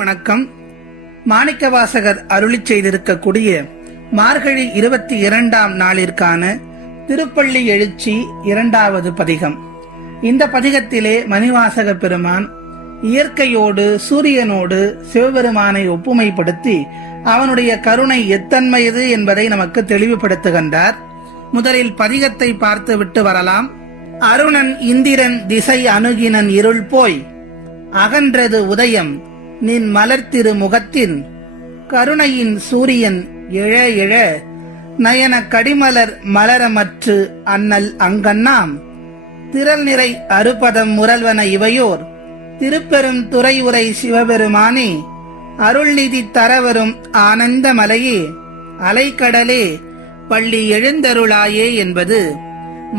வணக்கம். மாணிக்கவாசகர் அருளிச் செய்திருக்கக்கூடிய மார்கழி 22ஆம் நாளிற்கான திருப்பள்ளி எழுச்சி 2வது பதிகம். இந்த பதிகத்திலே மணிவாசக பெருமான் இயற்கையோடு சூரியனோடு சிவபெருமானை ஒப்புமைப்படுத்தி அவனுடைய கருணை எத்தன்மையது என்பதை நமக்கு தெளிவுபடுத்துகின்றார். முதலில் பதிகத்தை பார்த்துவிட்டு வரலாம். அருணன் இந்திரன் திசை அணுகினன் இருள் போய் அகன்றது உதயம் நின் மலர்த்திரு முகத்தின் கருணையின் சூரியன் எழ எழ நயன கடிமலர் மலரமற்று அண்ணல் அங்கண்ணாம் திரள் நிறை அறுபதம் முரல்வன இவையோர் திருப்பெரும் துறை உரை சிவபெருமானே அருள்நிதி தரவரும் ஆனந்த மலையே அலைக்கடலே பள்ளி எழுந்தருளாயே என்பது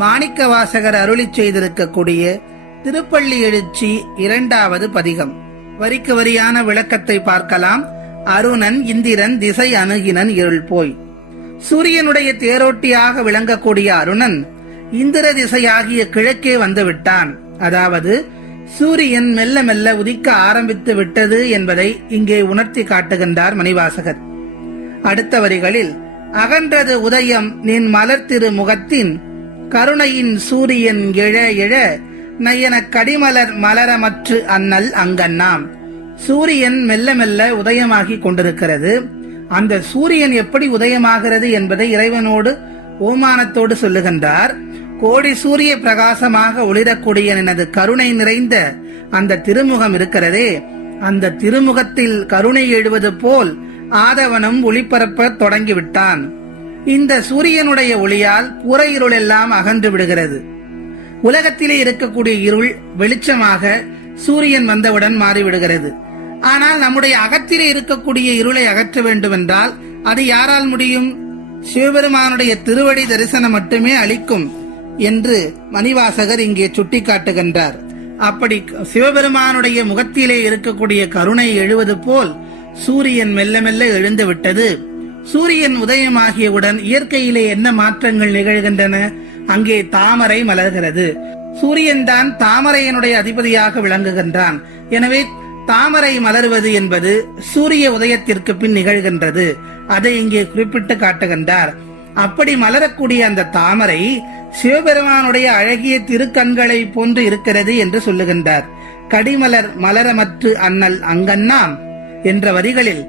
மாணிக்கவாசகர் அருளிச் செய்திருக்கக்கூடிய திருப்பள்ளி எழுச்சி 2வது பதிகம். வரிக்கு வரியான விளக்கத்தை பார்க்கலாம். அருணன் இந்திரன் திசை அணுகினன் இருள் போய். சூரியனுடைய தேரோட்டியாக விளங்கக்கூடிய அருணன் இந்திர திசையாகிய கிழக்கே வந்து விட்டான். அதாவது சூரியன் மெல்ல மெல்ல உதிக்க ஆரம்பித்து விட்டது என்பதை இங்கே உணர்த்தி காட்டுகின்றார் மணிவாசகர். அடுத்த வரிகளில் அகன்றது உதயம் நின் மலர்த்திரு முகத்தின் கருணையின் சூரியன் எழ எழ நயன கடிமலர் மலரமற்று அண்ணல் அங்கண்ணாம். சூரியன் மெல்ல மெல்ல உதயமாகி கொண்டிருக்கிறது. அந்த சூரியன் எப்படி உதயமாகிறது என்பதை இறைவனோடு ஓமானத்தோடு சொல்லுகின்றார். கோடி சூரிய பிரகாசமாக ஒளிரக்கூடிய எனது கருணை நிறைந்த அந்த திருமுகம் இருக்கிறதே, அந்த திருமுகத்தில் கருணை எழுவது போல் ஆதவனும் ஒளிபரப்ப தொடங்கிவிட்டான். இந்த சூரியனுடைய ஒளியால் புற இருள் எல்லாம் அகன்று விடுகிறது. உலகத்திலே இருக்கக்கூடிய இருள் வெளிச்சமாக சூரியன் வந்தவுடன் மாறிவிடுகிறது. ஆனால் நம்முடைய அகத்திலே இருக்கக்கூடிய இருளை அகற்ற வேண்டும் என்றால் அது யாரால் முடியும்? சிவபெருமானுடைய திருவடி தரிசனம் மட்டுமே அளிக்கும் என்று மணிவாசகர் இங்கே சுட்டிக்காட்டுகின்றார். அப்படி சிவபெருமானுடைய முகத்திலே இருக்கக்கூடிய கருணை எழுவது போல் சூரியன் மெல்ல மெல்ல எழுந்து விட்டது. சூரியன் உதயமாகியவுடன் இயற்கையிலே என்ன மாற்றங்கள் நிகழ்கின்றன? அங்கே தாமரை மலர்கிறது. சூரியன் தான் தாமரையினுடைய அதிபதியாக விளங்குகின்றான். எனவே தாமரை மலர்வது என்பது சூரிய உதயத்திற்கு பின் நிகழ்கின்றது. அதை இங்கே குறிப்பிட்டு காட்டுகின்றார். அப்படி மலரக்கூடிய அந்த தாமரை சிவபெருமானுடைய அழகிய திருக்கண்களை போன்று இருக்கிறது என்று சொல்லுகின்றார். கடிமலர் மலரமற்று அண்ணல் அங்கண்ணாம் என்ற வரிகளில்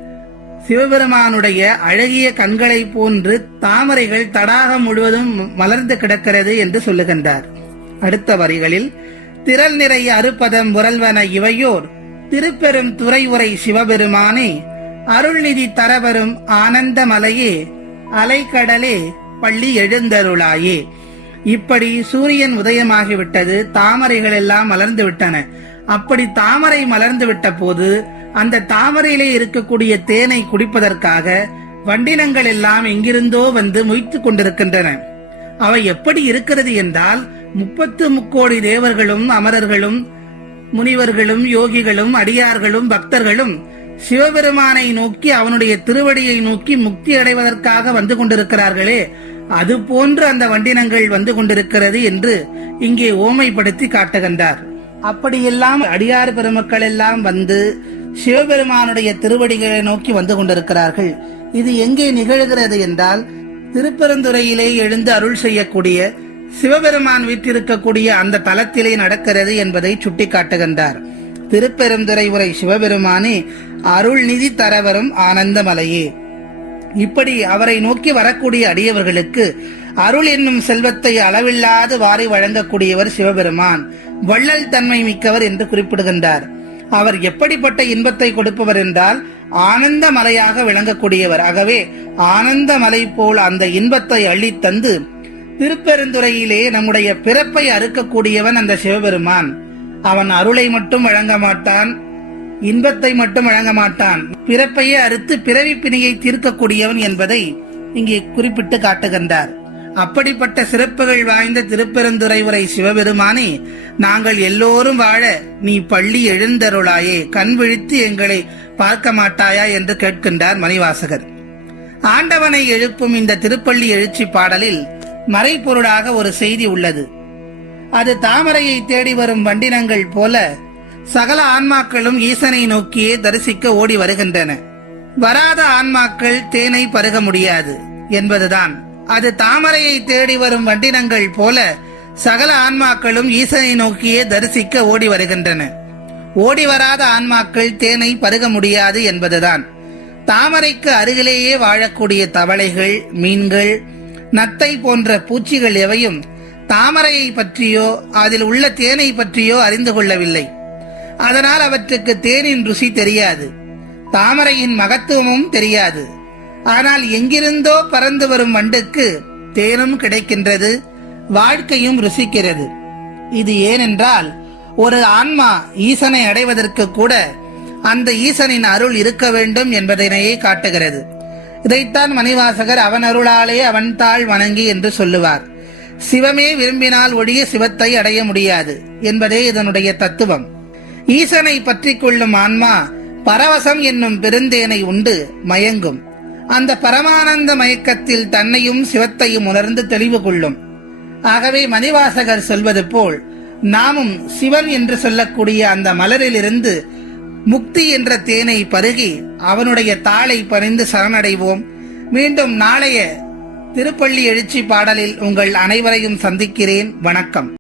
சிவபெருமானுடைய அழகிய கண்களை போன்று தாமரைகள் தடாகம் முழுவதும் மலர்ந்து கிடக்கிறது என்று சொல்லுகின்றார். அடுத்த வரிகளில் திரள் நிறை அறுபதம் முரல்வன இவையோர் திருப்பெரும் துறை உரை சிவபெருமானே அருள்நிதி தரவரும் ஆனந்த மலையே அலைக்கடலே பள்ளி எழுந்தருளாயே. இப்படி சூரியன் உதயமாகிவிட்டது. தாமரைகள் எல்லாம் மலர்ந்து விட்டன. அப்படி தாமரை மலர்ந்து விட்ட போது அந்த தாமரையிலே இருக்கக்கூடிய தேனை குடிப்பதற்காக வண்டினங்கள் எல்லாம் எங்கிருந்தோ வந்து மொய்த்துக் கொண்டிருக்கின்றன. அவை எப்படி இருக்கிறது என்றால் 33 தேவர்களும் அமரர்களும் முனிவர்களும் யோகிகளும் அடியார்களும் பக்தர்களும் சிவபெருமானை நோக்கி அவனுடைய திருவடியை நோக்கி முக்தி அடைவதற்காக வந்து கொண்டிருக்கிறார்களே, அது போன்று அந்த வண்டினங்கள் வந்து கொண்டிருக்கிறது என்று இங்கே ஓமைப்படுத்தி காட்டுகின்றார். அப்படியெல்லாம் அடியார் பெருமக்கள் எல்லாம் வந்து சிவபெருமானுடைய திருவடிகளை நோக்கி வந்து கொண்டிருக்கிறார்கள். இது எங்கே நிகழ்கிறது என்றால் திருப்பெருந்துறையிலே எழுந்து அருள் செய்யக்கூடிய சிவபெருமான் வீற்றிருக்கக்கூடிய அந்த தலத்திலே நடக்கிறது என்பதை சுட்டி காட்டுகின்றார். திருப்பெருந்துறை உரை சிவபெருமானே அருள்நிதி தரவரும் ஆனந்த மலையே. இப்படி அவரை நோக்கி வரக்கூடிய அடியவர்களுக்கு அருள் என்னும் செல்வத்தை அளவில்லாது வாரி வழங்கக்கூடியவர் சிவபெருமான். வள்ளல் தன்மை மிக்கவர் என்று குறிப்பிடுகின்றார். அவர் எப்படிப்பட்ட இன்பத்தை கொடுப்பவர் என்றால் ஆனந்த மலையாக விளங்கக்கூடியவர். ஆகவே ஆனந்த மலை போல் அந்த இன்பத்தை அள்ளித்தந்து திருப்பெருந்துறையிலே நம்முடைய பிறப்பை அறுக்கக்கூடியவன் அந்த சிவபெருமான். அவன் அருளை மட்டும் வழங்க மாட்டான், இன்பத்தை மட்டும் வழங்க மாட்டான், பிறப்பையே அறுத்து பிறவி பிணியை தீர்க்கக்கூடியவன் என்பதை இங்கே குறிப்பிட்டு காட்டுகின்றார். அப்படிப்பட்ட சிறப்புகள் வாய்ந்த திருப்பெருந்துறை உரை சிவபெருமானே, நாங்கள் எல்லோரும் வாழ நீ பள்ளி எழுந்தருளாயே, கண் விழித்து எங்களை பார்க்க மாட்டாயா என்று கேட்கின்றார் மணிவாசகர். ஆண்டவனை எழுப்பும் இந்த திருப்பள்ளி எழுச்சி பாடலில் மறைப்பொருளாக ஒரு செய்தி உள்ளது. அது தாமரையை தேடி வரும் வண்டினங்கள் போல சகல ஆன்மாக்களும் ஈசனை நோக்கியே தரிசிக்க ஓடி வருகின்றன. வராத ஆன்மாக்கள் தேனை பருக முடியாது என்பதுதான். அது தாமரையை தேடி வரும் வண்டினங்கள் போல சகல ஆன்மாக்களும் ஈசனை நோக்கியே தரிசிக்க ஓடி வருகின்றன. ஓடி வராத ஆன்மாக்கள் தேனை பருக முடியாது என்பதுதான். தாமரைக்கு அருகிலேயே வாழக்கூடிய தவளைகள், மீன்கள், நத்தை போன்ற பூச்சிகள் எவையும் தாமரையை பற்றியோ அதில் உள்ள தேனை பற்றியோ அறிந்து கொள்ளவில்லை. அதனால் அவற்றுக்கு தேனின் ருசி தெரியாது, தாமரையின் மகத்துவமும் தெரியாது. ஆனால் எங்கிருந்தோ பறந்து வரும் வண்டுக்கு தேனும் கிடைக்கின்றது, வாழ்க்கையும் ருசிக்கிறது. இது ஏனென்றால் ஒரு ஆன்மா ஈசனை அடைவதற்கு கூட அந்த ஈசனின் அருள் இருக்க வேண்டும் என்பதனையே காட்டுகிறது. இதைத்தான் மணிவாசகர் அவன் அருளாலே அவன் தாள் வணங்கி என்று சொல்லுவார். சிவமே விரும்பினால் ஒழிய சிவத்தை அடைய முடியாது என்பதே இதனுடைய தத்துவம். ஈசனை பற்றி கொள்ளும் ஆன்மா பரவசம் என்னும் பெருந்தேனை உண்டு மயங்கும். அந்த பரமானந்த மயக்கத்தில் தன்னையும் சிவத்தையும் உணர்ந்து தெளிவு கொள்ளும். ஆகவே மணிவாசகர் சொல்வது போல் நாமும் சிவன் என்று சொல்லக்கூடிய அந்த மலரிலிருந்து முக்தி என்ற தேனை பருகி அவனுடைய தாளை பணிந்து சரணடைவோம். மீண்டும் நாளைய திருப்பள்ளி எழுச்சி பாடலில் உங்கள் அனைவரையும் சந்திக்கிறேன். வணக்கம்.